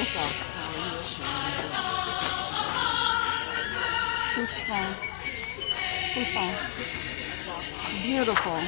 Who's fine? Who's fine? Beautiful.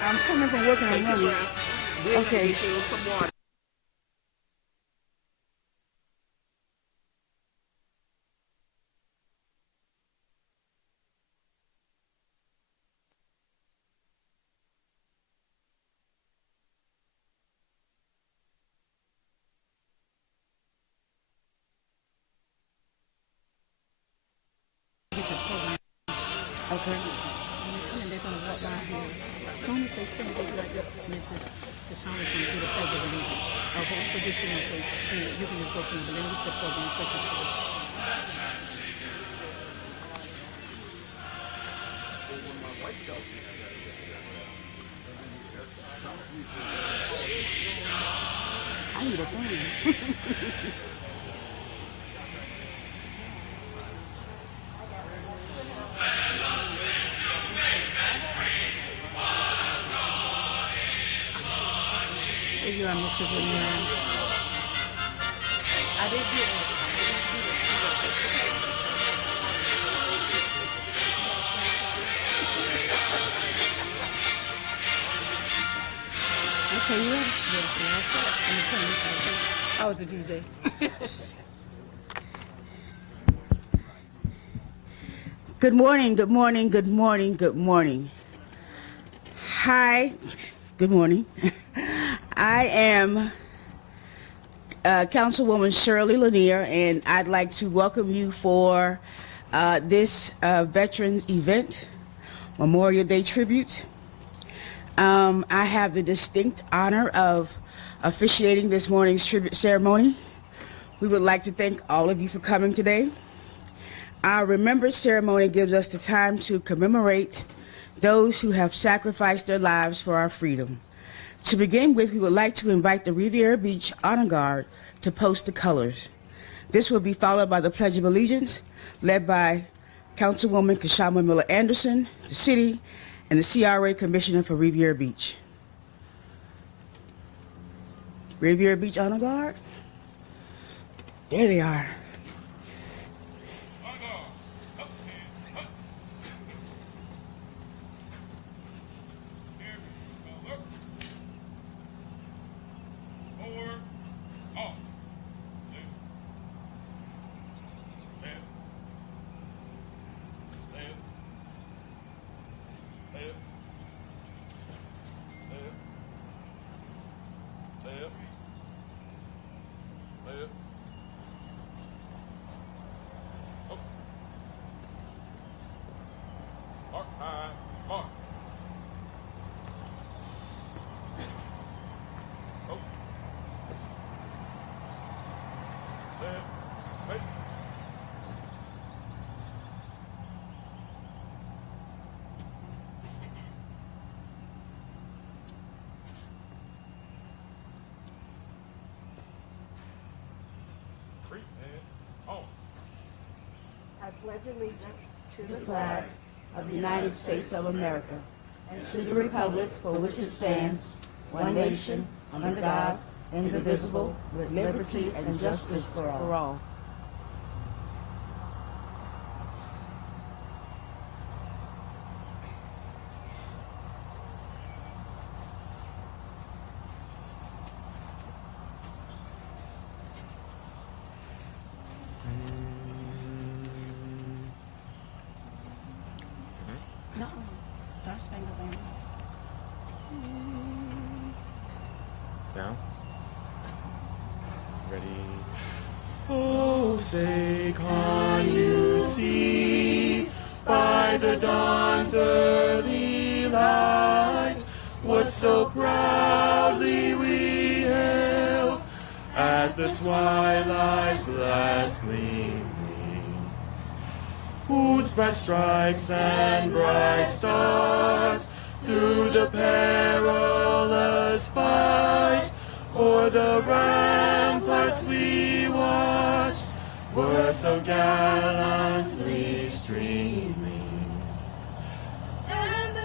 I'm coming from working on money. Okay. Okay. And they're gonna walk by here. As soon as they finish, they be like this, Mrs. Kasana's gonna do the pledge of allegiance. Okay, so just you know, so you can just go through the language the program, such as I need a phone. You are Mr. Riviera. I didn't get it. Okay, you ready? Yes, I was the DJ. Good morning, good morning, good morning, good morning. Hi, good morning. I am Councilwoman Shirley Lanier, and I'd like to welcome you for this Veterans event, Memorial Day tribute. I have the distinct honor of officiating this morning's tribute ceremony. We would like to thank all of you for coming today. Our Remembrance ceremony gives us the time to commemorate those who have sacrificed their lives for our freedom. To begin with, we would like to invite the Riviera Beach Honor Guard to post the colors. This will be followed by the Pledge of Allegiance, led by Councilwoman Kashama Miller Anderson, the city, and the CRA Commissioner for Riviera Beach. Riviera Beach Honor Guard. There they are. I pledge allegiance to the flag of the United States of America and to the republic for which it stands, one nation, under God, indivisible, with liberty and justice for all. No, Star Spangled Banner. Down. Ready. Oh, say, can you see by the dawn's early light what so proudly we hailed at the twilight's last gleaming, whose bright stripes and bright stars through the perilous fight o'er the ramparts we watched were so gallantly streaming. And the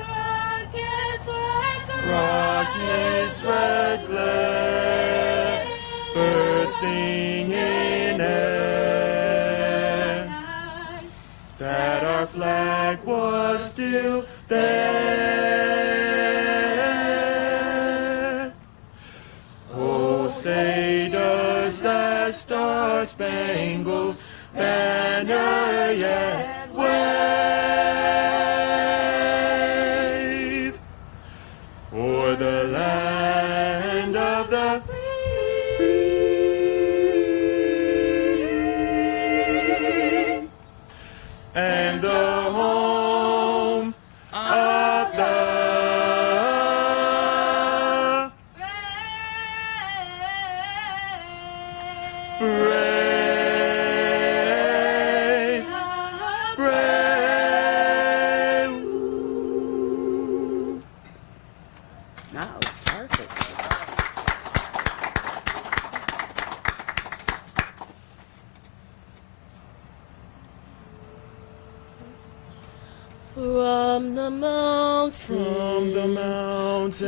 Rocket's red glare bursting in air, that our flag was still there. Oh, say does that star-spangled banner yet wave o'er the land of the free and the home of the brave, brave. Oh, perfect. From the mountains, From the mountains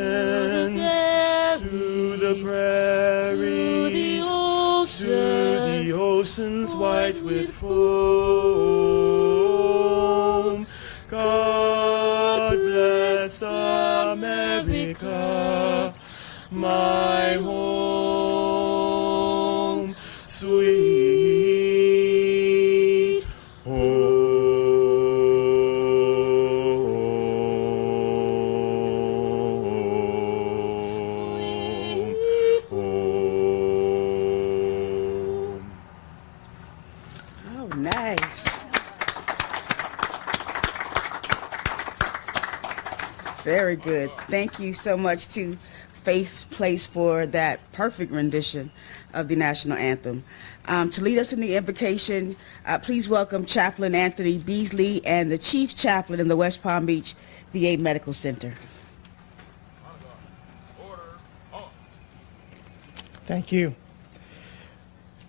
to the to prairies, the to the oceans white with foam. God bless America, my home, sweet home, home. Oh, nice. Very good. Thank you so much to Faith Place for that perfect rendition of the national anthem. To lead us in the invocation, please welcome Chaplain Anthony Beasley and the Chief Chaplain in the West Palm Beach VA Medical Center. Thank you.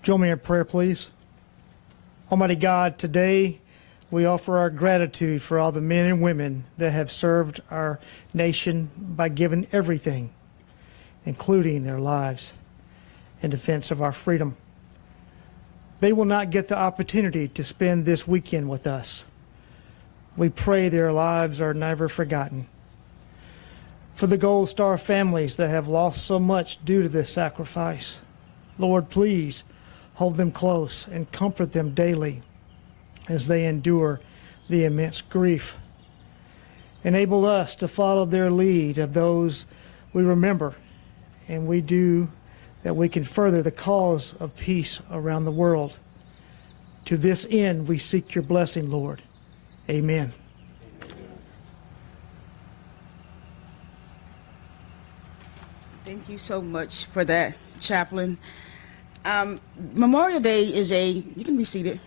Join me in prayer, please. Almighty God, today we offer our gratitude for all the men and women that have served our nation by giving everything, including their lives, in defense of our freedom. They will not get the opportunity to spend this weekend with us. We pray their lives are never forgotten. For the Gold Star families that have lost so much due to this sacrifice, Lord, please hold them close and comfort them daily as they endure the immense grief. Enable us to follow their lead of those we remember, and we do that we can further the cause of peace around the world. To this end, we seek your blessing, Lord. Amen. Thank you so much for that, Chaplain. Memorial Day is you can be seated.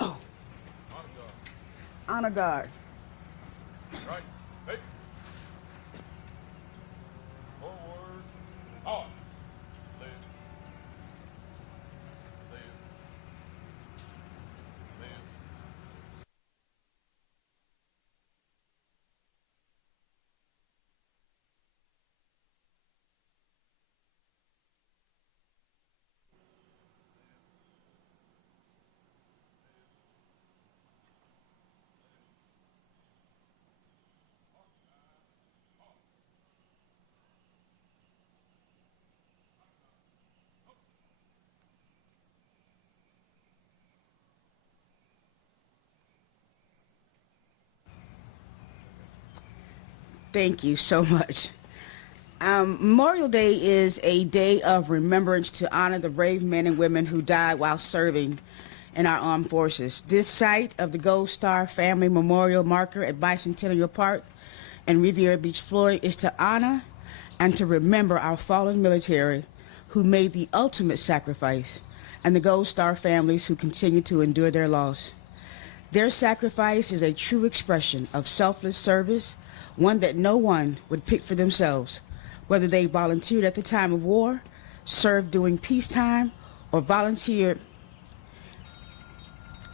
Oh. Honor guard. Right. Hey. Forward. On. Left. Left. Left. Thank you so much. Memorial Day is a day of remembrance to honor the brave men and women who died while serving in our armed forces. This site of the Gold Star Family Memorial Marker at Bicentennial Park in Riviera Beach, Florida, is to honor and to remember our fallen military who made the ultimate sacrifice, and the Gold Star families who continue to endure their loss. Their sacrifice is a true expression of selfless service, one that no one would pick for themselves, whether they volunteered at the time of war, served during peacetime, or volunteered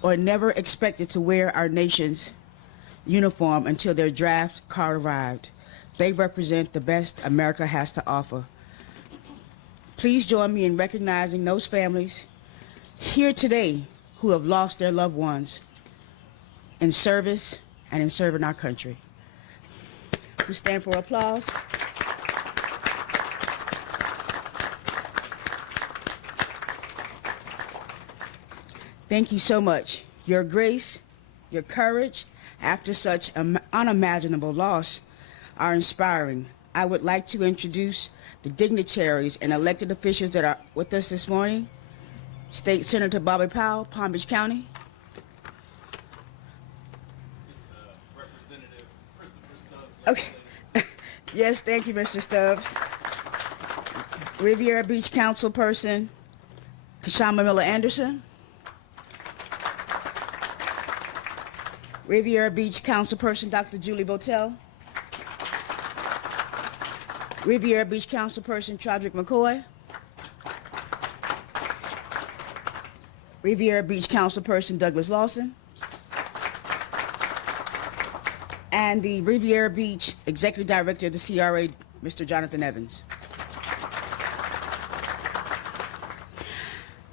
or never expected to wear our nation's uniform until their draft card arrived. They represent the best America has to offer. Please join me in recognizing those families here today who have lost their loved ones in service and in serving our country. We stand for applause. Thank you so much. Your grace, your courage after such unimaginable loss are inspiring. I would like to introduce the dignitaries and elected officials that are with us this morning. State Senator Bobby Powell, Palm Beach County. Representative Christopher Stubbs. Okay. Yes, thank you, Mr. Stubbs. Riviera Beach Councilperson Kashama Miller Anderson. Riviera Beach Councilperson Dr. Julie Botel. Riviera Beach Councilperson Chadwick McCoy. Riviera Beach Councilperson Douglas Lawson. And the Riviera Beach Executive Director of the CRA, Mr. Jonathan Evans.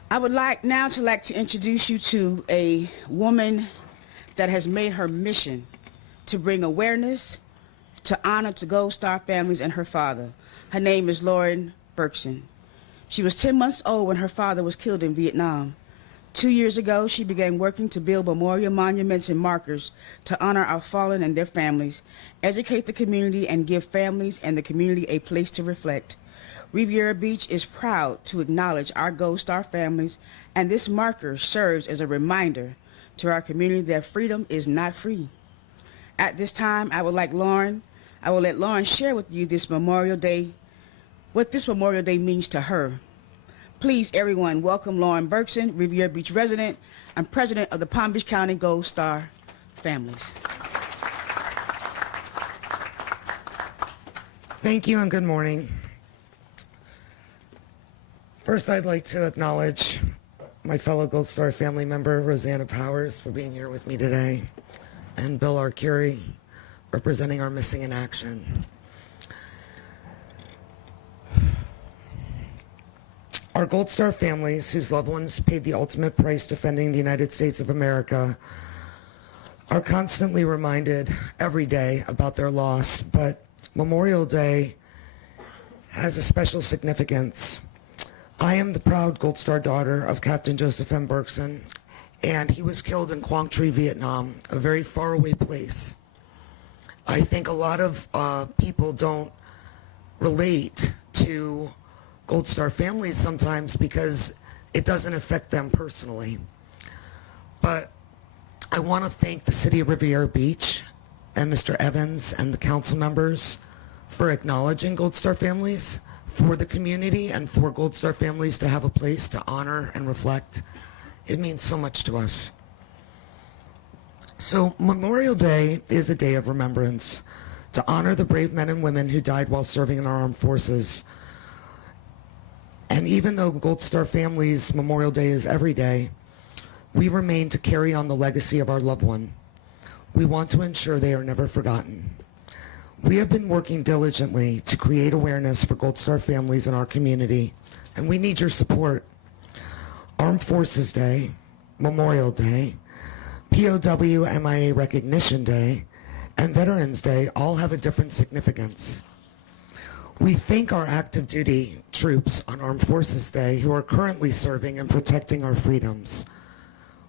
I would like to introduce you to a woman that has made her mission to bring awareness, to honor to Gold Star families and her father. Her name is Lauren Berkson. She was 10 months old when her father was killed in Vietnam. 2 years ago, she began working to build memorial monuments and markers to honor our fallen and their families, educate the community, and give families and the community a place to reflect. Riviera Beach is proud to acknowledge our Gold Star families, and this marker serves as a reminder to our community that freedom is not free. At this time, I will let Lauren share with you this Memorial Day, what this Memorial Day means to her. Please, everyone, welcome Lauren Berkson, Riviera Beach resident and president of the Palm Beach County Gold Star families. Thank you and good morning. First, I'd like to acknowledge my fellow Gold Star family member, Rosanna Powers, for being here with me today, and Bill Arcuri, representing our Missing in Action. Our Gold Star families, whose loved ones paid the ultimate price defending the United States of America, are constantly reminded every day about their loss, but Memorial Day has a special significance. I am the proud Gold Star daughter of Captain Joseph M. Berkson, and he was killed in Quang Tri, Vietnam, a very faraway place. I think a lot of people don't relate to Gold Star families sometimes because it doesn't affect them personally. But I want to thank the City of Riviera Beach and Mr. Evans and the council members for acknowledging Gold Star families, for the community, and for Gold Star families to have a place to honor and reflect. It means so much to us. So Memorial Day is a day of remembrance to honor the brave men and women who died while serving in our armed forces. And even though Gold Star families' Memorial Day is every day, we remain to carry on the legacy of our loved one. We want to ensure they are never forgotten. We have been working diligently to create awareness for Gold Star families in our community, and we need your support. Armed Forces Day, Memorial Day, POW MIA Recognition Day, and Veterans Day all have a different significance. We thank our active duty troops on Armed Forces Day who are currently serving and protecting our freedoms.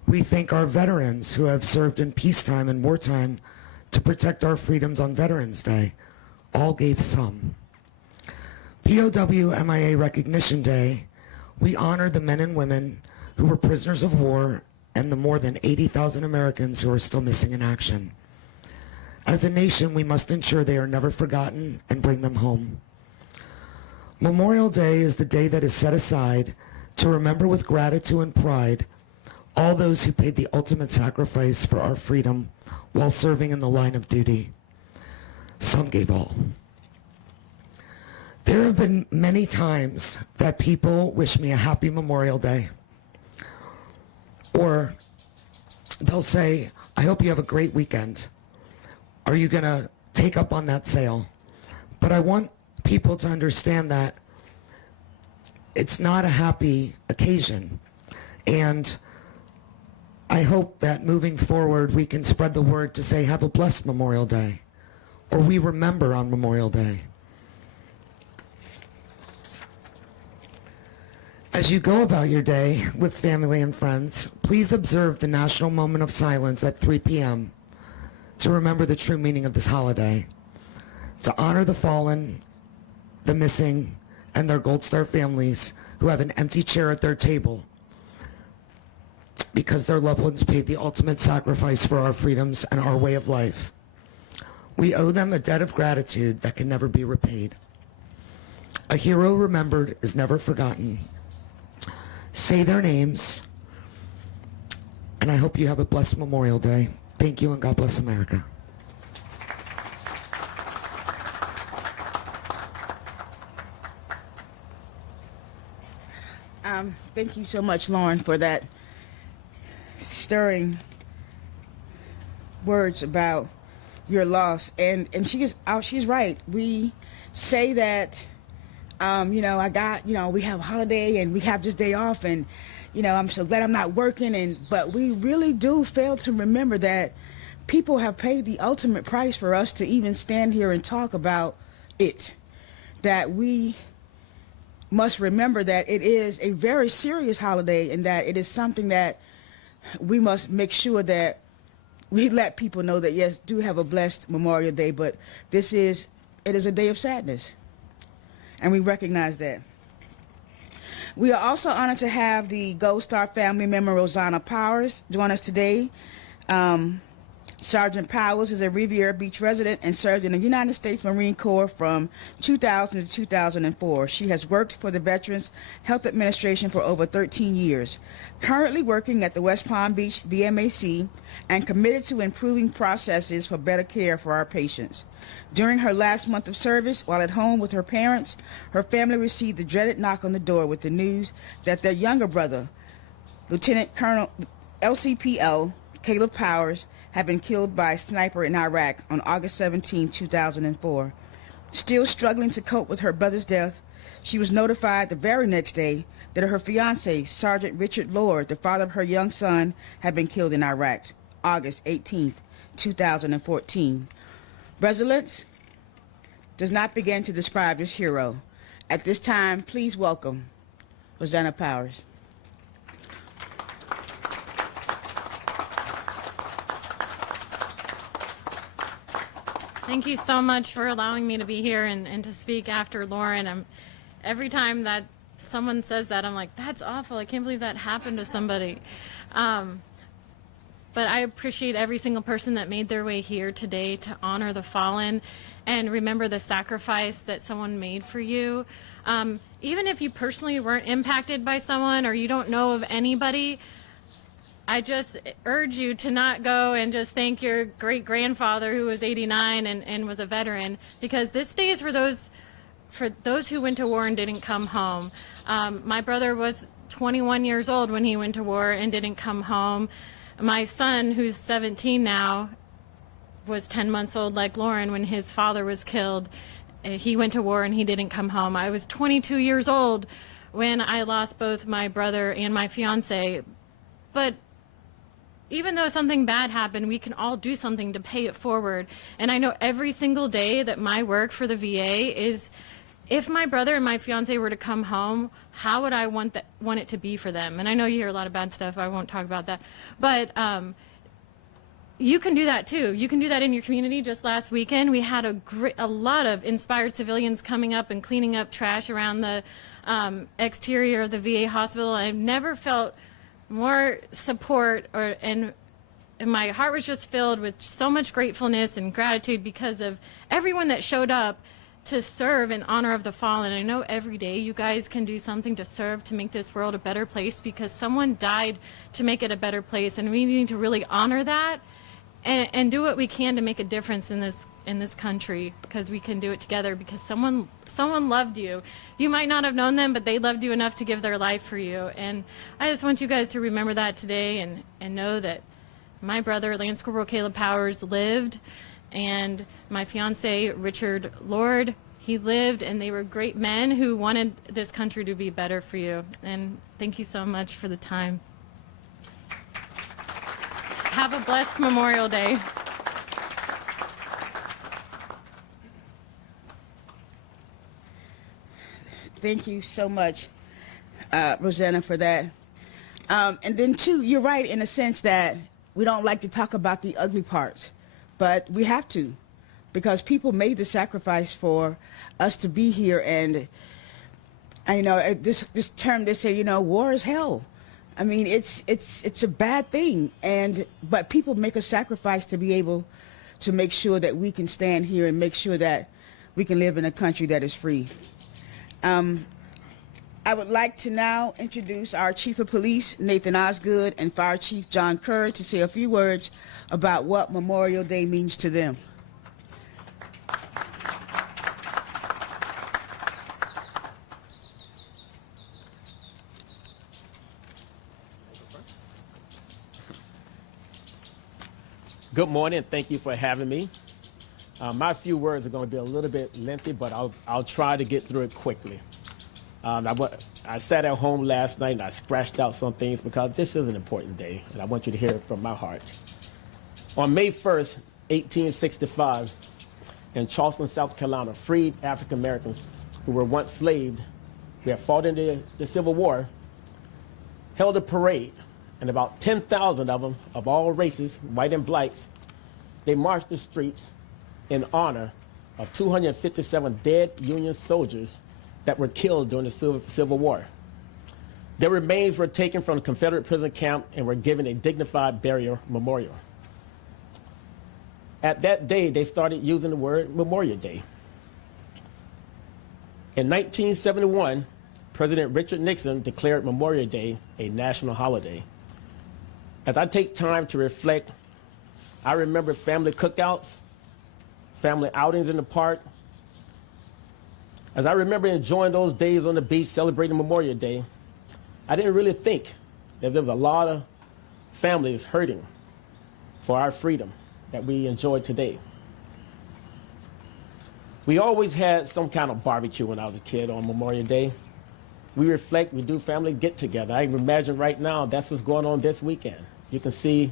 We thank our veterans who have served in peacetime and wartime to protect our freedoms on Veterans Day. All gave some. POW MIA Recognition Day, we honor the men and women who were prisoners of war and the more than 80,000 Americans who are still missing in action. As a nation, we must ensure they are never forgotten and bring them home. Memorial Day is the day that is set aside to remember with gratitude and pride all those who paid the ultimate sacrifice for our freedom while serving in the line of duty. Some gave all. There have been many times that people wish me a happy Memorial Day. Or they'll say, I hope you have a great weekend. Are you going to take up on that sale? But I want people to understand that it's not a happy occasion. And I hope that moving forward we can spread the word to say, have a blessed Memorial Day. Or we remember on Memorial Day. As you go about your day with family and friends, please observe the national moment of silence at 3 p.m. to remember the true meaning of this holiday, to honor the fallen, the missing, and their Gold Star families who have an empty chair at their table because their loved ones paid the ultimate sacrifice for our freedoms and our way of life. We owe them a debt of gratitude that can never be repaid. A hero remembered is never forgotten. Say their names, and I hope you have a blessed Memorial Day. Thank you, and God bless America. Thank you so much, Lauren, for that stirring words about your loss. And she's right. We say that, we have a holiday and we have this day off, and, I'm so glad I'm not working. But we really do fail to remember that people have paid the ultimate price for us to even stand here and talk about it. That we must remember that it is a very serious holiday, and that it is something that we must make sure that we let people know that, yes, do have a blessed Memorial Day, but it is a day of sadness, and we recognize that. We are also honored to have the Gold Star family member Rosanna Powers join us today. Sergeant Powers is a Riviera Beach resident and served in the United States Marine Corps from 2000 to 2004. She has worked for the Veterans Health Administration for over 13 years, currently working at the West Palm Beach VMAC and committed to improving processes for better care for our patients. During her last month of service, while at home with her parents, her family received the dreaded knock on the door with the news that their younger brother, Lieutenant Colonel LCPL Caleb Powers, had been killed by a sniper in Iraq on August 17, 2004. Still struggling to cope with her brother's death, she was notified the very next day that her fiancé, Sergeant Richard Lord, the father of her young son, had been killed in Iraq, August 18, 2014. Resilience does not begin to describe this hero. At this time, please welcome Rosanna Powers. Thank you so much for allowing me to be here and to speak after Lauren. Every time that someone says that, I'm like, that's awful. I can't believe that happened to somebody. But I appreciate every single person that made their way here today to honor the fallen and remember the sacrifice that someone made for you. Even if you personally weren't impacted by someone or you don't know of anybody, I just urge you to not go and just thank your great-grandfather who was 89 and was a veteran, because this day is for those who went to war and didn't come home. My brother was 21 years old when he went to war and didn't come home. My son, who's 17 now, was 10 months old like Lauren when his father was killed. He went to war and he didn't come home. I was 22 years old when I lost both my brother and my fiance. But even though something bad happened, we can all do something to pay it forward. And I know every single day that my work for the VA is, if my brother and my fiance were to come home, how would I want it to be for them? And I know you hear a lot of bad stuff. I won't talk about that. But you can do that too. You can do that in your community. Just last weekend, we had a lot of inspired civilians coming up and cleaning up trash around the exterior of the VA hospital. I've never felt more support, and my heart was just filled with so much gratefulness and gratitude because of everyone that showed up to serve in honor of the fallen. I know every day you guys can do something to serve to make this world a better place because someone died to make it a better place, and we need to really honor that and do what we can to make a difference in this country, because we can do it together, because someone loved you. You might not have known them, but they loved you enough to give their life for you. And I just want you guys to remember that today and know that my brother, Lance Corporal Caleb Powers, lived, and my fiance, Richard Lord, he lived, and they were great men who wanted this country to be better for you. And thank you so much for the time. Have a blessed Memorial Day. Thank you so much, Rosanna, for that. And then, too, you're right in a sense that we don't like to talk about the ugly parts, but we have to, because people made the sacrifice for us to be here. And you know, this term, they say, you know, war is hell. I mean, it's a bad thing, but people make a sacrifice to be able to make sure that we can stand here and make sure that we can live in a country that is free. I would like to now introduce our Chief of Police, Nathan Osgood, and Fire Chief John Kerr to say a few words about what Memorial Day means to them. Good morning, and thank you for having me. My few words are going to be a little bit lengthy, but I'll try to get through it quickly. I sat at home last night and I scratched out some things because this is an important day, and I want you to hear it from my heart. On May 1st, 1865, in Charleston, South Carolina, freed African Americans who were once slaved, who had fought in the Civil War, held a parade. And about 10,000 of them, of all races, white and blacks, they marched the streets in honor of 257 dead Union soldiers that were killed during the Civil War. Their remains were taken from the Confederate prison camp and were given a dignified burial memorial. At that day, they started using the word Memorial Day. In 1971, President Richard Nixon declared Memorial Day a national holiday. As I take time to reflect, I remember family cookouts, family outings in the park. As I remember enjoying those days on the beach celebrating Memorial Day, I didn't really think that there was a lot of families hurting for our freedom that we enjoy today. We always had some kind of barbecue when I was a kid on Memorial Day. We reflect, we do family get-together. I can imagine right now that's what's going on this weekend. You can see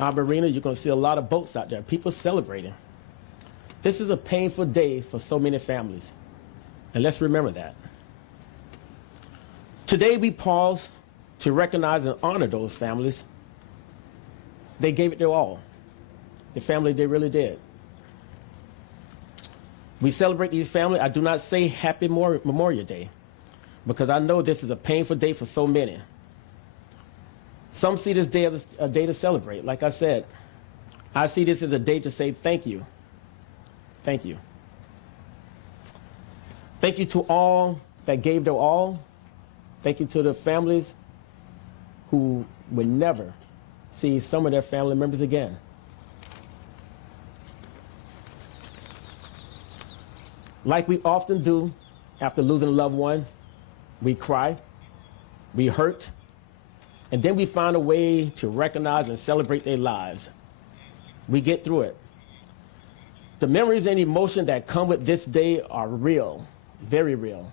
our marina, you're going to see a lot of boats out there, people celebrating. This is a painful day for so many families, and let's remember that. Today we pause to recognize and honor those families. They gave it their all. The family, they really did. We celebrate these families. I do not say Happy Memorial Day, because I know this is a painful day for so many. Some see this day as a day to celebrate. Like I said, I see this as a day to say thank you. Thank you. Thank you to all that gave their all. Thank you to the families who will never see some of their family members again. Like we often do after losing a loved one, we cry, we hurt, and then we find a way to recognize and celebrate their lives. We get through it. The memories and emotions that come with this day are real, very real.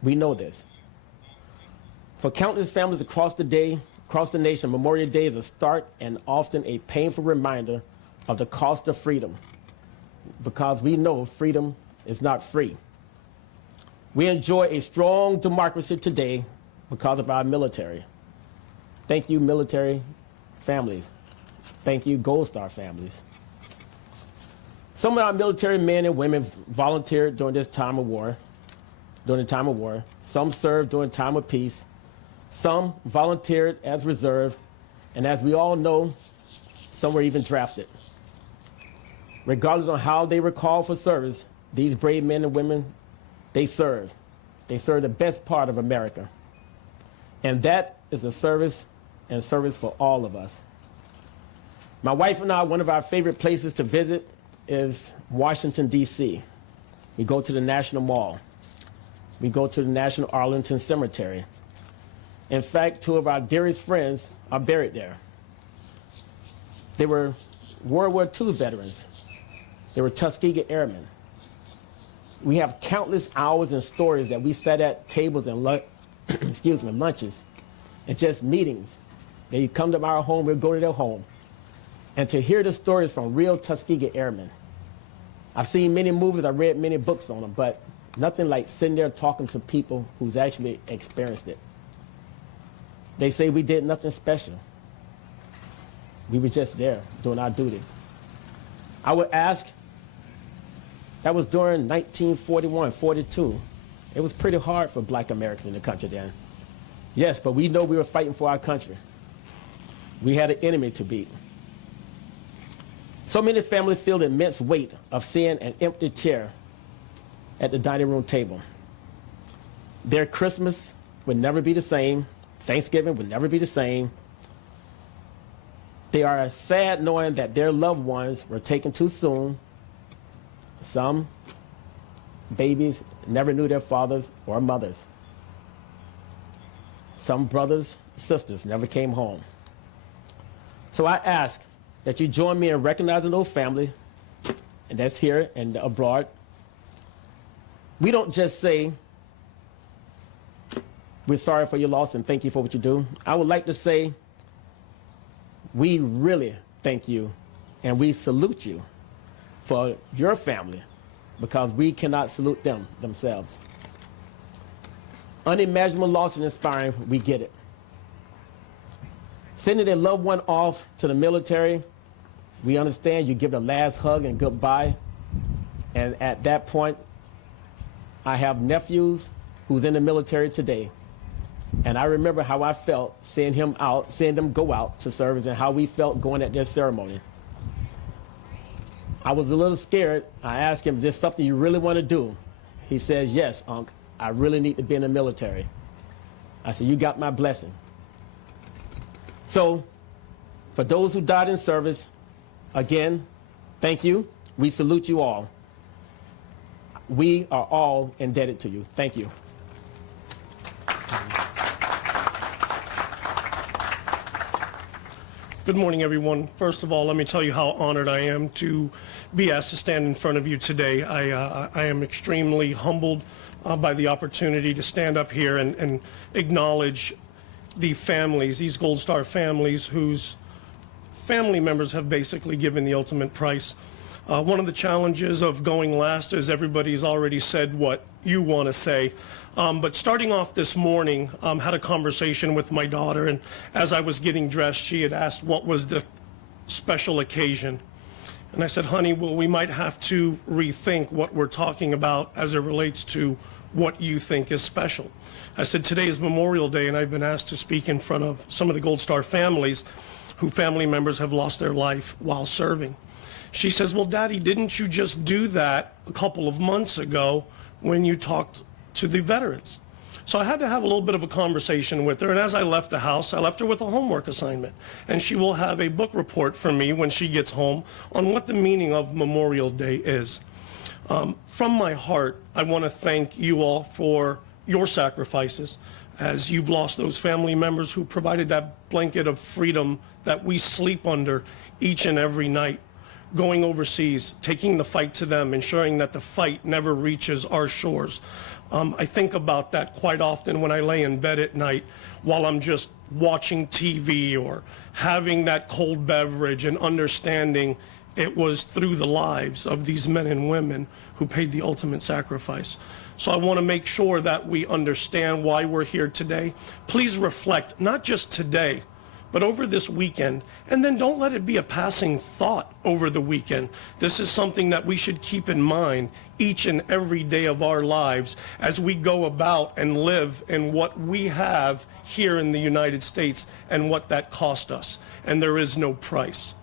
We know this. For countless families across the nation, Memorial Day is a stark and often a painful reminder of the cost of freedom, because we know freedom is not free. We enjoy a strong democracy today because of our military. Thank you, military families. Thank you, Gold Star families. Some of our military men and women volunteered during this time of war, Some served during time of peace. Some volunteered as reserve. And as we all know, some were even drafted. Regardless of how they were called for service, these brave men and women, they served. They served the best part of America. And that is a service and service for all of us. My wife and I, one of our favorite places to visit is Washington, D.C. We go to the National Mall. We go to the National Arlington Cemetery. In fact, two of our dearest friends are buried there. They were World War II veterans. They were Tuskegee Airmen. We have countless hours and stories that we sat at tables and lunches and just meetings. They come to our home, we'll go to their home. And to hear the stories from real Tuskegee Airmen. I've seen many movies, I've read many books on them, but nothing like sitting there talking to people who's actually experienced it. They say we did nothing special. We were just there doing our duty. I would ask, that was during 1941, 42. It was pretty hard for black Americans in the country then. Yes, but we know we were fighting for our country. We had an enemy to beat. So many families feel the immense weight of seeing an empty chair at the dining room table. Their Christmas would never be the same. Thanksgiving would never be the same. They are sad knowing that their loved ones were taken too soon. Some babies never knew their fathers or mothers. Some brothers, sisters never came home. So I ask that you join me in recognizing those families, and that's here and abroad. We don't just say, we're sorry for your loss and thank you for what you do. I would like to say, we really thank you and we salute you for your family, because we cannot salute them themselves. Unimaginable loss and inspiring, we get it. Sending their loved one off to the military, we understand. You give the last hug and goodbye. And at that point, I have nephews who's in the military today. And I remember how I felt seeing them go out to service, and how we felt going at their ceremony. I was a little scared. I asked him, is this something you really want to do? He says, yes, Unc, I really need to be in the military. I said, you got my blessing. So, for those who died in service, again, thank you. We salute you all. We are all indebted to you. Thank you. Good morning, everyone. First of all, let me tell you how honored I am to be asked to stand in front of you today. I am extremely humbled by the opportunity to stand up here and acknowledge the families, these Gold Star families, whose family members have basically given the ultimate price. One of the challenges of going last is everybody's already said what you want to say. But starting off this morning, had a conversation with my daughter, and as I was getting dressed, she had asked what was the special occasion. And I said, honey, well, we might have to rethink what we're talking about as it relates to what you think is special. I said, today is Memorial Day, and I've been asked to speak in front of some of the Gold Star families who family members have lost their life while serving. She says, well, Daddy, didn't you just do that a couple of months ago when you talked to the veterans? So I had to have a little bit of a conversation with her, and as I left the house, I left her with a homework assignment, and she will have a book report from me when she gets home on what the meaning of Memorial Day is. From my heart, I want to thank you all for your sacrifices, as you've lost those family members who provided that blanket of freedom that we sleep under each and every night. Going overseas, taking the fight to them, ensuring that the fight never reaches our shores. I think about that quite often when I lay in bed at night while I'm just watching TV or having that cold beverage, and understanding it was through the lives of these men and women who paid the ultimate sacrifice. So I want to make sure that we understand why we're here today. Please reflect, not just today, but over this weekend, and then don't let it be a passing thought over the weekend. This is something that we should keep in mind each and every day of our lives as we go about and live in what we have here in the United States and what that cost us. And there is no price.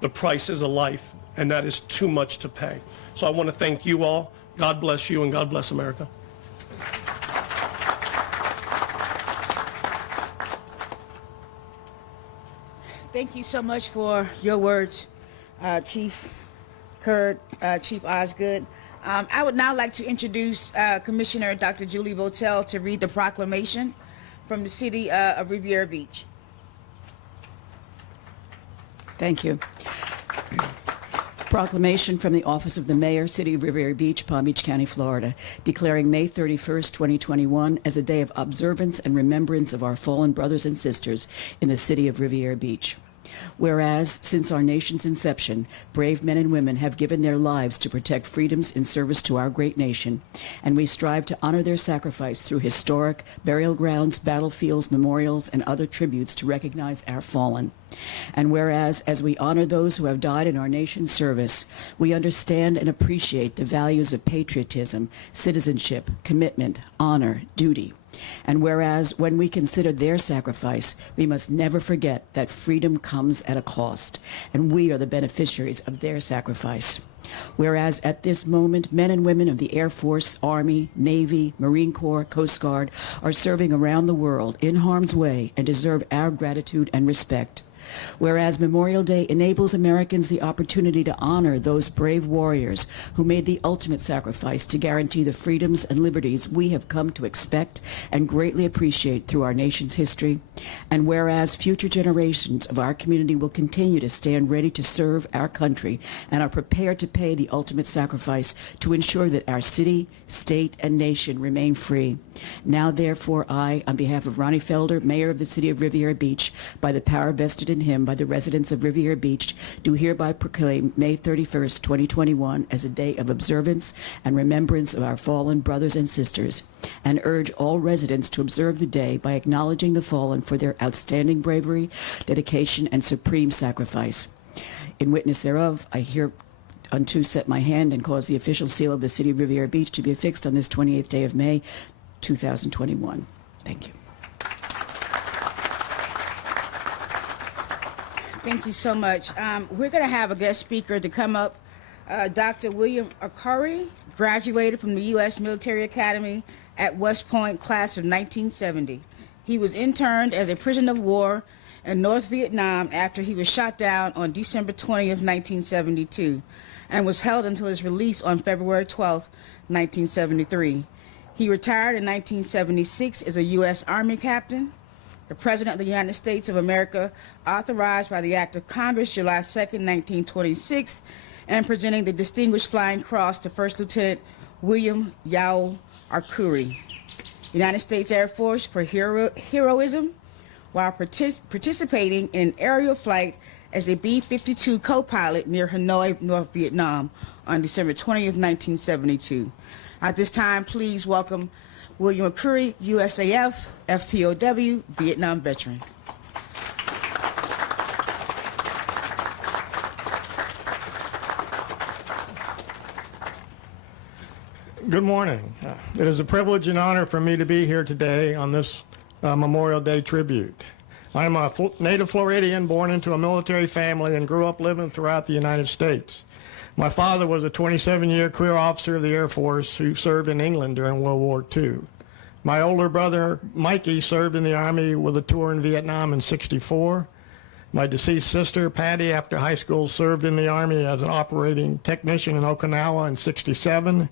The price is a life, and that is too much to pay. So I want to thank you all. God bless you, and God bless America. Thank you so much for your words, Chief Kurd, Chief Osgood. I would now like to introduce Commissioner Dr. Julie Votel to read the proclamation from the city of Riviera Beach. Thank you. Proclamation from the Office of the Mayor, City of Riviera Beach, Palm Beach County, Florida, declaring May 31st, 2021 as a day of observance and remembrance of our fallen brothers and sisters in the city of Riviera Beach. Whereas, since our nation's inception, brave men and women have given their lives to protect freedoms in service to our great nation, and we strive to honor their sacrifice through historic burial grounds, battlefields, memorials, and other tributes to recognize our fallen. And whereas, as we honor those who have died in our nation's service, we understand and appreciate the values of patriotism, citizenship, commitment, honor, duty. And whereas, when we consider their sacrifice, we must never forget that freedom comes at a cost, and we are the beneficiaries of their sacrifice. Whereas at this moment, men and women of the Air Force, Army, Navy, Marine Corps, Coast Guard are serving around the world in harm's way and deserve our gratitude and respect. Whereas Memorial Day enables Americans the opportunity to honor those brave warriors who made the ultimate sacrifice to guarantee the freedoms and liberties we have come to expect and greatly appreciate through our nation's history. And whereas future generations of our community will continue to stand ready to serve our country and are prepared to pay the ultimate sacrifice to ensure that our city, state, and nation remain free. Now, therefore, I, on behalf of Ronnie Felder, Mayor of the City of Riviera Beach, by the power vested in him by the residents of Riviera Beach, do hereby proclaim May 31st, 2021 as a day of observance and remembrance of our fallen brothers and sisters, and urge all residents to observe the day by acknowledging the fallen for their outstanding bravery, dedication, and supreme sacrifice. In witness thereof, I hereunto set my hand and cause the official seal of the City of Riviera Beach to be affixed on this 28th day of May, 2021. Thank you. Thank you so much. We're going to have a guest speaker to come up. Dr. William Akuri graduated from the U.S. Military Academy at West Point, class of 1970. He was interned as a prisoner of war in North Vietnam after he was shot down on December 20th, 1972, and was held until his release on February 12th, 1973. He retired in 1976 as a U.S. Army captain. The President of the United States of America, authorized by the Act of Congress, July 2nd, 1926, and presenting the Distinguished Flying Cross to First Lieutenant William Yao Arcuri. United States Air Force for heroism while participating in an aerial flight as a B-52 co-pilot near Hanoi, North Vietnam on December 20th, 1972. At this time, please welcome William Arcuri, USAF, FPOW, Vietnam veteran. Good morning. It is a privilege and honor for me to be here today on this Memorial Day tribute. I'm a native Floridian born into a military family and grew up living throughout the United States. My father was a 27-year career officer of the Air Force who served in England during World War II. My older brother, Mikey, served in the Army with a tour in Vietnam in '64. My deceased sister, Patty, after high school, served in the Army as an operating technician in Okinawa in '67.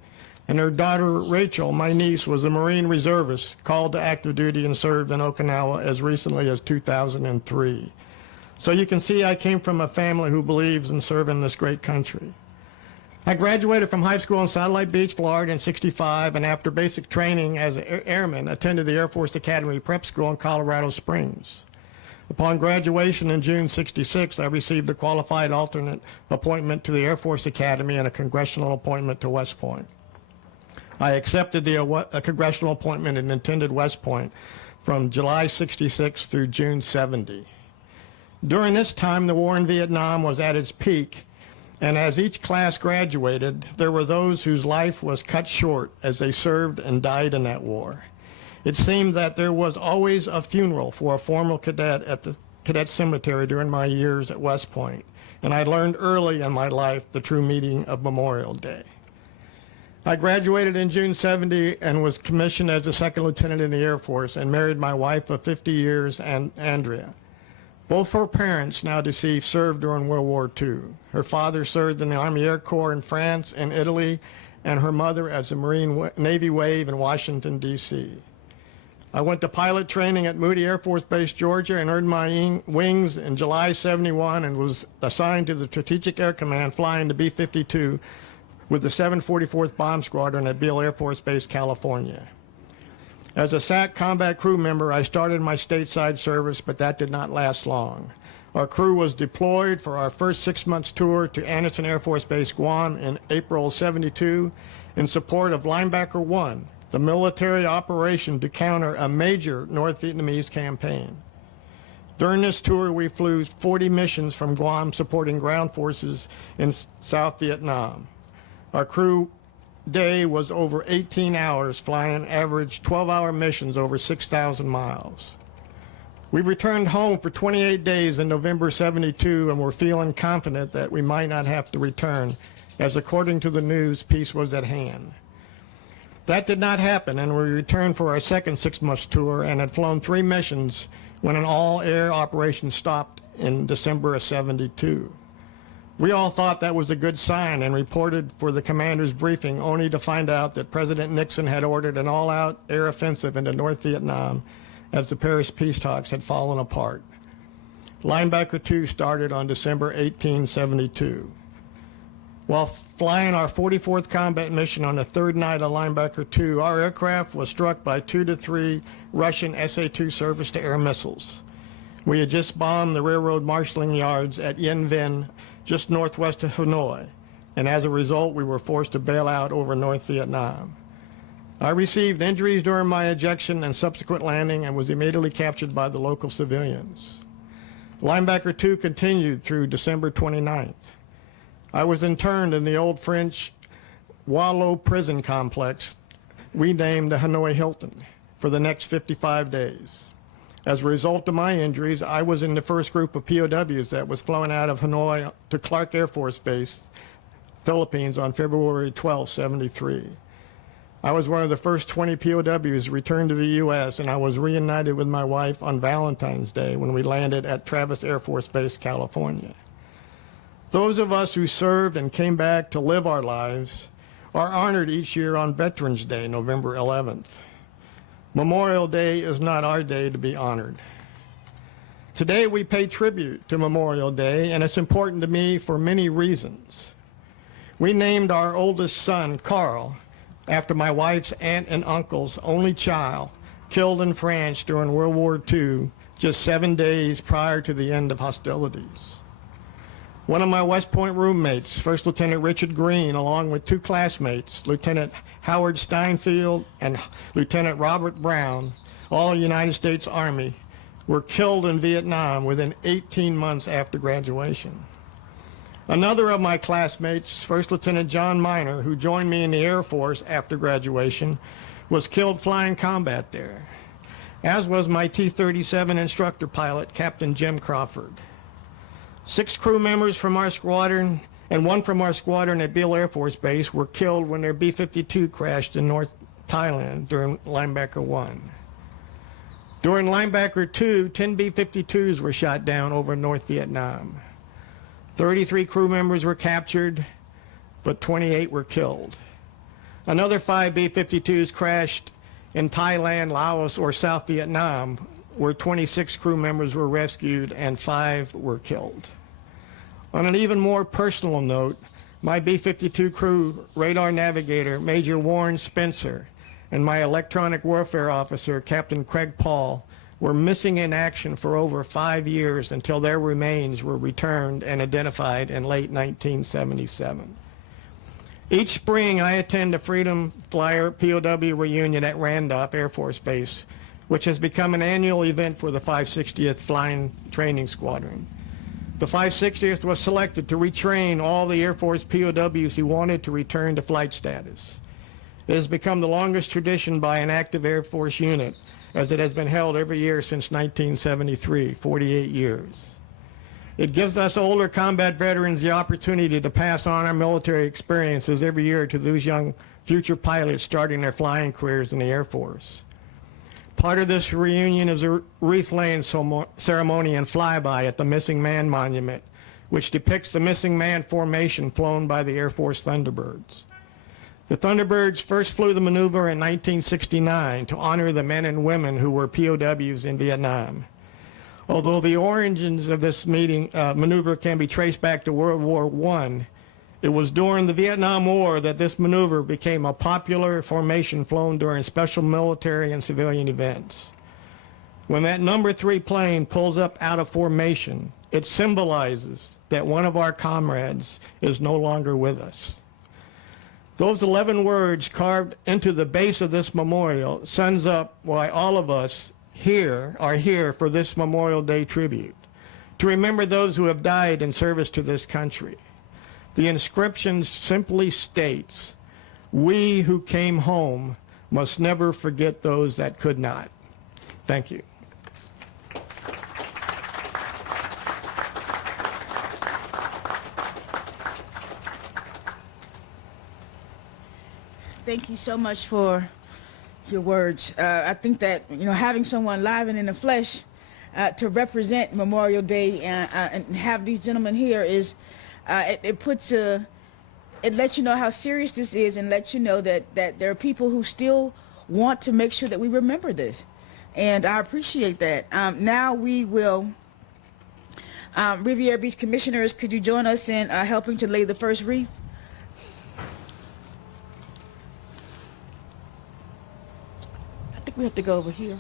And her daughter, Rachel, my niece, was a Marine reservist, called to active duty and served in Okinawa as recently as 2003. So you can see I came from a family who believes in serving this great country. I graduated from high school in Satellite Beach, Florida in '65, and after basic training as an airman, attended the Air Force Academy Prep School in Colorado Springs. Upon graduation in June '66, I received a qualified alternate appointment to the Air Force Academy and a congressional appointment to West Point. I accepted a congressional appointment and attended West Point from July '66 through June '70. During this time, the war in Vietnam was at its peak, and as each class graduated, there were those whose life was cut short as they served and died in that war. It seemed that there was always a funeral for a former cadet at the cadet cemetery during my years at West Point, and I learned early in my life the true meaning of Memorial Day. I graduated in June '70 and was commissioned as a second lieutenant in the Air Force and married my wife of 50 years, Andrea. Both her parents, now deceased, served during World War II. Her father served in the Army Air Corps in France and Italy, and her mother as a Marine Navy Wave in Washington, D.C. I went to pilot training at Moody Air Force Base, Georgia, and earned my wings in July '71 and was assigned to the Strategic Air Command flying the B-52 with the 744th Bomb Squadron at Beale Air Force Base, California. As a SAC combat crew member, I started my stateside service, but that did not last long. Our crew was deployed for our first 6 months tour to Andersen Air Force Base, Guam in April '72 in support of Linebacker 1, the military operation to counter a major North Vietnamese campaign. During this tour, we flew 40 missions from Guam supporting ground forces in South Vietnam. Our crew day was over 18 hours, flying average 12-hour missions over 6,000 miles. We returned home for 28 days in November '72 and were feeling confident that we might not have to return, as according to the news, peace was at hand. That did not happen, and we returned for our second 6-month tour and had flown 3 missions when an all-air operation stopped in December of '72. We all thought that was a good sign and reported for the commander's briefing, only to find out that President Nixon had ordered an all-out air offensive into North Vietnam as the Paris peace talks had fallen apart. Linebacker 2 started on December 1872. While flying our 44th combat mission on the third night of Linebacker 2, our aircraft was struck by 2 to 3 Russian SA-2 surface-to-air missiles. We had just bombed the railroad marshalling yards at Yen Vinh, just northwest of Hanoi, and as a result, we were forced to bail out over North Vietnam. I received injuries during my ejection and subsequent landing and was immediately captured by the local civilians. Linebacker 2 continued through December 29th. I was interned in the old French Wallow prison complex we named the Hanoi Hilton for the next 55 days. As a result of my injuries, I was in the first group of POWs that was flown out of Hanoi to Clark Air Force Base, Philippines on February 12, '73. I was one of the first 20 POWs returned to the U.S., and I was reunited with my wife on Valentine's Day when we landed at Travis Air Force Base, California. Those of us who served and came back to live our lives are honored each year on Veterans Day, November 11th. Memorial Day is not our day to be honored. Today we pay tribute to Memorial Day, and it's important to me for many reasons. We named our oldest son, Carl, after my wife's aunt and uncle's only child, killed in France during World War II, just 7 days prior to the end of hostilities. One of my West Point roommates, First Lieutenant Richard Green, along with 2 classmates, Lieutenant Howard Steinfeld and Lieutenant Robert Brown, all United States Army, were killed in Vietnam within 18 months after graduation. Another of my classmates, First Lieutenant John Miner, who joined me in the Air Force after graduation, was killed flying combat there, as was my T-37 instructor pilot, Captain Jim Crawford. 6 crew members from our squadron and 1 from our squadron at Beale Air Force Base were killed when their B-52 crashed in North Thailand during Linebacker 1. During Linebacker 2, 10 B-52s were shot down over North Vietnam. 33 crew members were captured, but 28 were killed. Another 5 B-52s crashed in Thailand, Laos, or South Vietnam, where 26 crew members were rescued and 5 were killed. On an even more personal note, my B-52 crew radar navigator, Major Warren Spencer, and my electronic warfare officer, Captain Craig Paul, were missing in action for over 5 years until their remains were returned and identified in late 1977. Each spring, I attend a Freedom Flyer POW reunion at Randolph Air Force Base, which has become an annual event for the 560th Flying Training Squadron. The 560th was selected to retrain all the Air Force POWs who wanted to return to flight status. It has become the longest tradition by an active Air Force unit, as it has been held every year since 1973, 48 years. It gives us older combat veterans the opportunity to pass on our military experiences every year to those young future pilots starting their flying careers in the Air Force. Part of this reunion is a wreath-laying ceremony and flyby at the Missing Man Monument, which depicts the missing man formation flown by the Air Force Thunderbirds. The Thunderbirds first flew the maneuver in 1969 to honor the men and women who were POWs in Vietnam. Although the origins of this maneuver can be traced back to World War I, it was during the Vietnam War that this maneuver became a popular formation flown during special military and civilian events. When that number 3 plane pulls up out of formation, it symbolizes that one of our comrades is no longer with us. Those 11 words carved into the base of this memorial sums up why all of us are here for this Memorial Day tribute, to remember those who have died in service to this country. The inscription simply states, "We who came home must never forget those that could not." Thank you. Thank you so much for your words. I think that, having someone live and in the flesh to represent Memorial Day and have these gentlemen here is, it lets you know how serious this is, and lets you know that there are people who still want to make sure that we remember this. And I appreciate that. Now we will, Riviera Beach Commissioners, could you join us in helping to lay the first wreath? I think we have to go over here.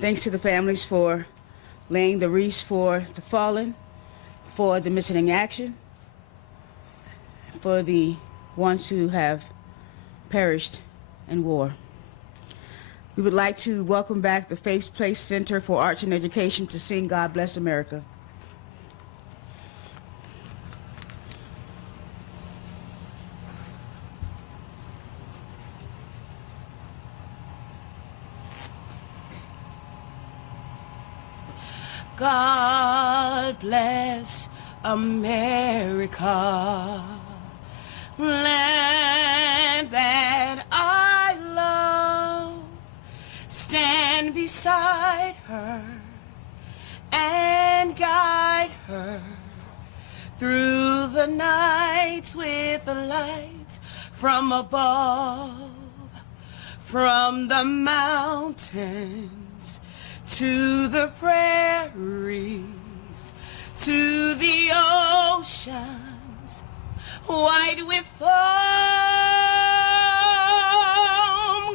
Thanks to the families for laying the wreaths for the fallen, for the missing in action, for the ones who have perished in war. We would like to welcome back the Faith Place Center for Arts and Education to sing God Bless America. God bless America, land that I love. Stand beside her and guide her through the nights with the lights from above, from the mountains to the prairies, to the oceans, white with foam.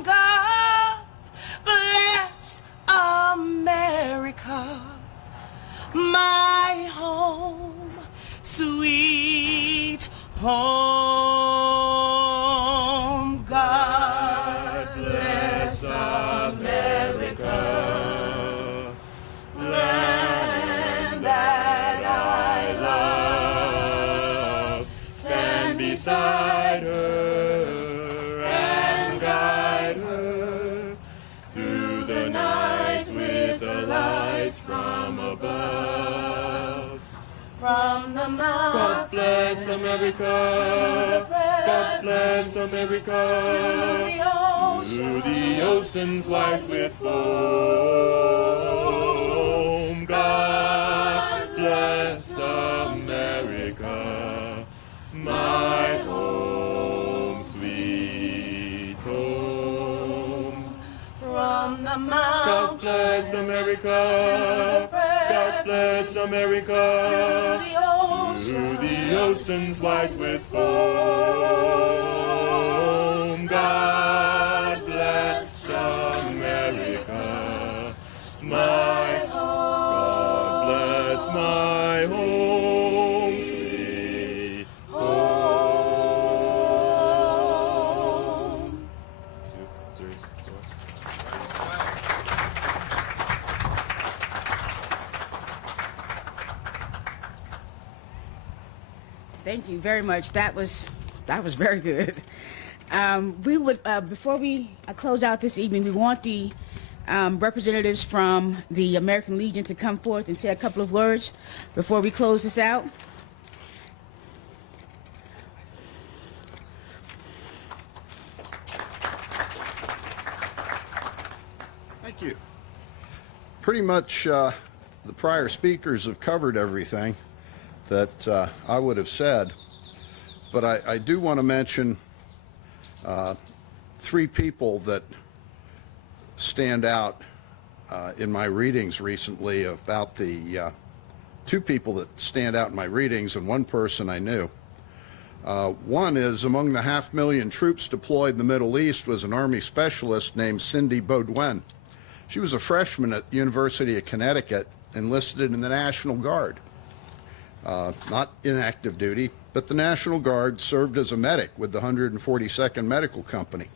God bless America, my home, sweet home. God bless America, land that I love. Stand beside her and guide her through the nights with the lights from above. From the mountains, God bless America, God bless America, to the oceans white with foam. God bless America, my home, sweet home. From the mountains, God bless America, God bless America, to the oceans white with foam. God bless America, my God bless my home, sweet home. 2, 3, 4. Thank you very much. That was very good. We would before we close out this evening, we want the representatives from the American Legion to come forth and say a couple of words before we close this out. Thank you. Pretty much the prior speakers have covered everything that I would have said, but I do want to mention 3 people that stand out in my readings recently. About the 2 people that stand out in my readings, and 1 person I knew. One is, among the 500,000 troops deployed in the Middle East was an Army specialist named Cindy Baudouin. She was a freshman at the University of Connecticut, enlisted in the National Guard. Not in active duty, but the National Guard, served as a medic with the 142nd Medical Company.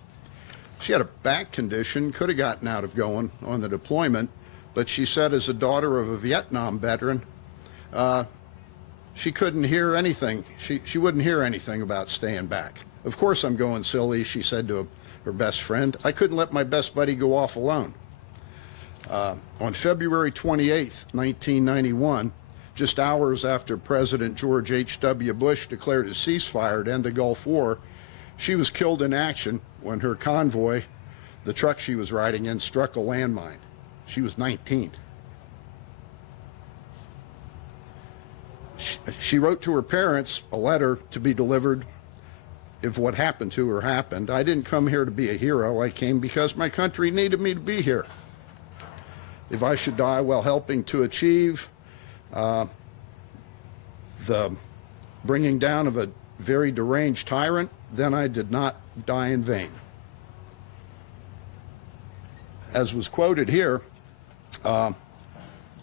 She had a back condition, could have gotten out of going on the deployment, but she said, as a daughter of a Vietnam veteran, she couldn't hear anything. She wouldn't hear anything about staying back. Of course I'm going silly, she said to her best friend. I couldn't let my best buddy go off alone. On February 28th, 1991, just hours after President George H.W. Bush declared a ceasefire to end the Gulf War, she was killed in action when her convoy, the truck she was riding in, struck a landmine. She was 19. She wrote to her parents a letter to be delivered if what happened to her happened. I didn't come here to be a hero. I came because my country needed me to be here. If I should die while helping to achieve the bringing down of a very deranged tyrant, then I did not die in vain. As was quoted here,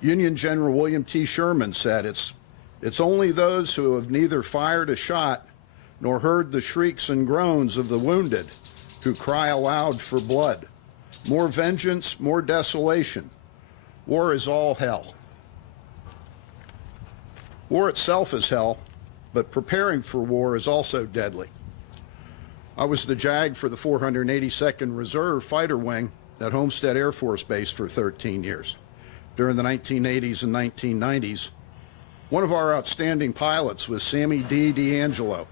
Union General William T. Sherman said, it's only those who have neither fired a shot nor heard the shrieks and groans of the wounded who cry aloud for blood. More vengeance, more desolation. War is all hell. War itself is hell, but preparing for war is also deadly. I was the JAG for the 482nd Reserve Fighter Wing at Homestead Air Force Base for 13 years. During the 1980s and 1990s, one of our outstanding pilots was Sammy D. D'Angelo,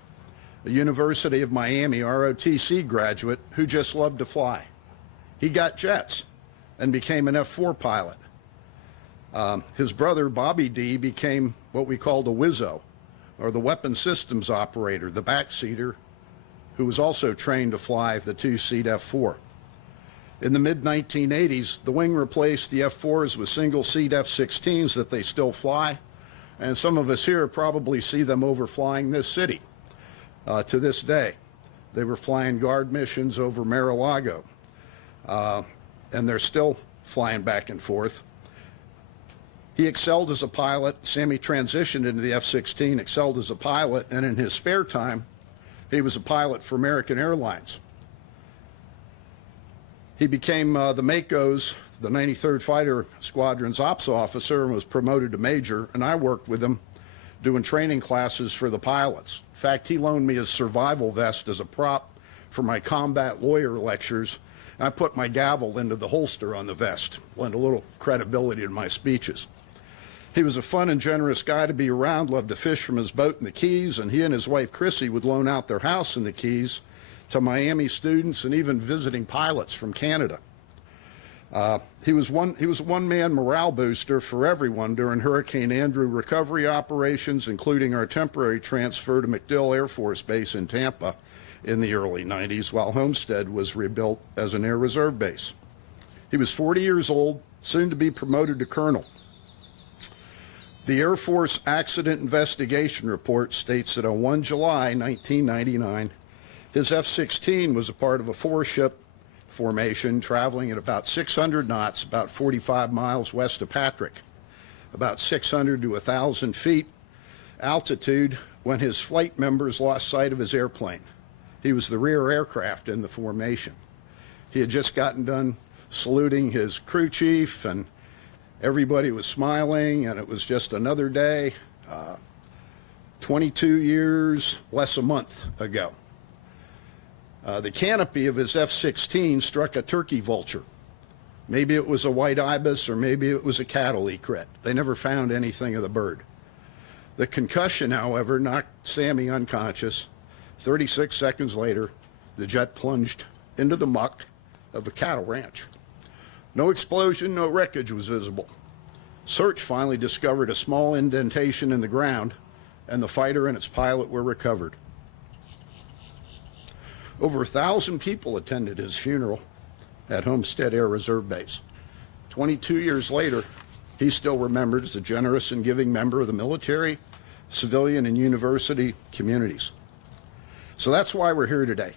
a University of Miami ROTC graduate who just loved to fly. He got jets and became an F-4 pilot. His brother, Bobby D., became what we called a WISO, or the Weapon Systems Operator, the backseater, who was also trained to fly the two-seat F-4. In the mid-1980s, the wing replaced the F-4s with single-seat F-16s that they still fly, and some of us here probably see them overflying this city to this day. They were flying guard missions over Mar-a-Lago, and they're still flying back and forth. He excelled as a pilot. Sammy transitioned into the F-16, excelled as a pilot, and in his spare time, he was a pilot for American Airlines. He became the MACO's, the 93rd Fighter Squadron's ops officer, and was promoted to major, and I worked with him doing training classes for the pilots. In fact, he loaned me his survival vest as a prop for my combat lawyer lectures. I put my gavel into the holster on the vest, lend a little credibility to my speeches. He was a fun and generous guy to be around, loved to fish from his boat in the Keys, and he and his wife Chrissy would loan out their house in the Keys to Miami students and even visiting pilots from Canada. He was a one-man morale booster for everyone during Hurricane Andrew recovery operations, including our temporary transfer to MacDill Air Force Base in Tampa in the early 90s, while Homestead was rebuilt as an Air Reserve base. He was 40 years old, soon to be promoted to colonel. The Air Force Accident Investigation Report states that on 1 July 1999, his F-16 was a part of a four-ship formation traveling at about 600 knots, about 45 miles west of Patrick, about 600 to 1,000 feet altitude, when his flight members lost sight of his airplane. He was the rear aircraft in the formation. He had just gotten done saluting his crew chief, and everybody was smiling, and it was just another day, 22 years, less a month ago. The canopy of his F-16 struck a turkey vulture. Maybe it was a white ibis, or maybe it was a cattle egret. They never found anything of the bird. The concussion, however, knocked Sammy unconscious. 36 seconds later, the jet plunged into the muck of the cattle ranch. No explosion, no wreckage was visible. Search finally discovered a small indentation in the ground, and the fighter and its pilot were recovered. Over 1,000 people attended his funeral at Homestead Air Reserve Base. 22 years later, he's still remembered as a generous and giving member of the military, civilian, and university communities. So that's why we're here today,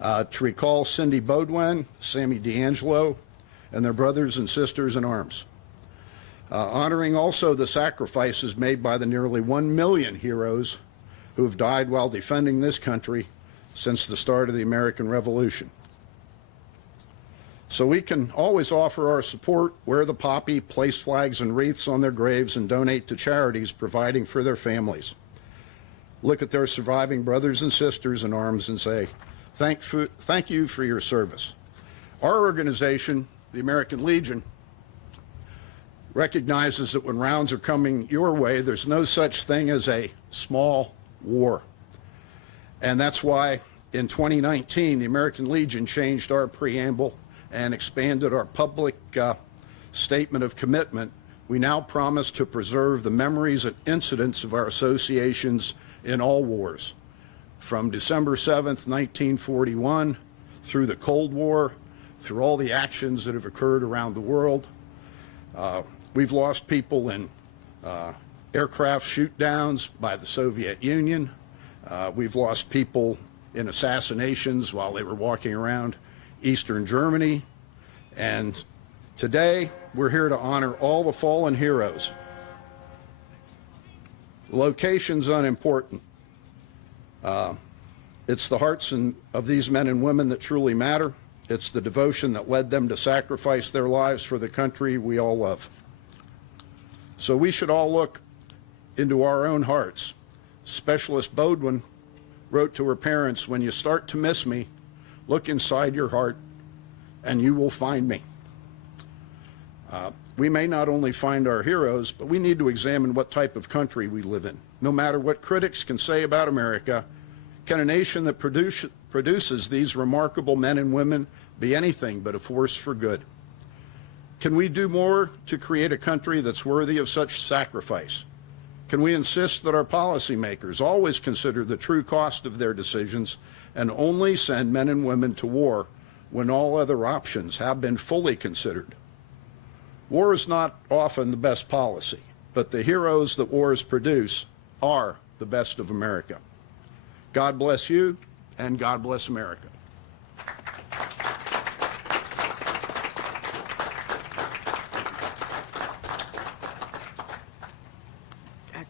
to recall Cindy Beaudoin, Sammy D'Angelo, and their brothers and sisters in arms. Honoring also the sacrifices made by the nearly 1 million heroes who have died while defending this country since the start of the American Revolution. So we can always offer our support, wear the poppy, place flags and wreaths on their graves, and donate to charities providing for their families. Look at their surviving brothers and sisters in arms and say, thank you for your service. Our organization, the American Legion, recognizes that when rounds are coming your way, there's no such thing as a small war. And that's why in 2019, the American Legion changed our preamble and expanded our public statement of commitment. We now promise to preserve the memories and incidents of our associations in all wars, from December 7th, 1941, through the Cold War, through all the actions that have occurred around the world. We've lost people in aircraft shoot-downs by the Soviet Union. We've lost people in assassinations while they were walking around Eastern Germany. And Today, we're here to honor all the fallen heroes. Location's unimportant. It's the hearts of these men and women that truly matter. It's the devotion that led them to sacrifice their lives for the country we all love. So we should all look into our own hearts. Specialist Bodwin wrote to her parents, "When you start to miss me, look inside your heart and you will find me." We may not only find our heroes, but we need to examine what type of country we live in. No matter what critics can say about America, can a nation that produces these remarkable men and women be anything but a force for good? Can we do more to create a country that's worthy of such sacrifice? Can we insist that our policymakers always consider the true cost of their decisions and only send men and women to war when all other options have been fully considered? War is not often the best policy, but the heroes that wars produce are the best of America. God bless you, and God bless America.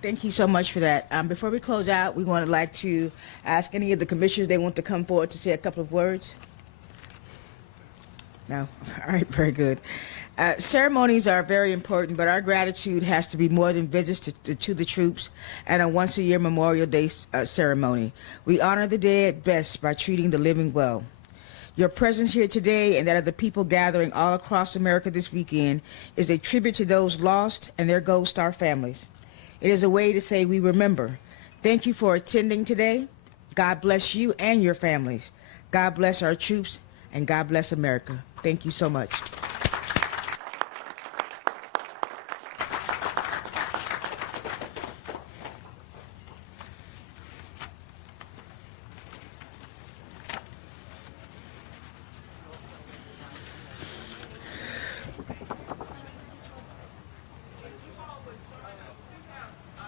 Thank you so much for that. Before we close out, we would like to ask any of the commissioners they want to come forward to say a couple of words. No? All right, very good. Ceremonies are very important, but our gratitude has to be more than visits to the troops and a once-a-year Memorial Day ceremony. We honor the dead best by treating the living well. Your presence here today and that of the people gathering all across America this weekend is a tribute to those lost and their Gold Star families. It is a way to say we remember. Thank you for attending today. God bless you and your families. God bless our troops, and God bless America. Thank you so much.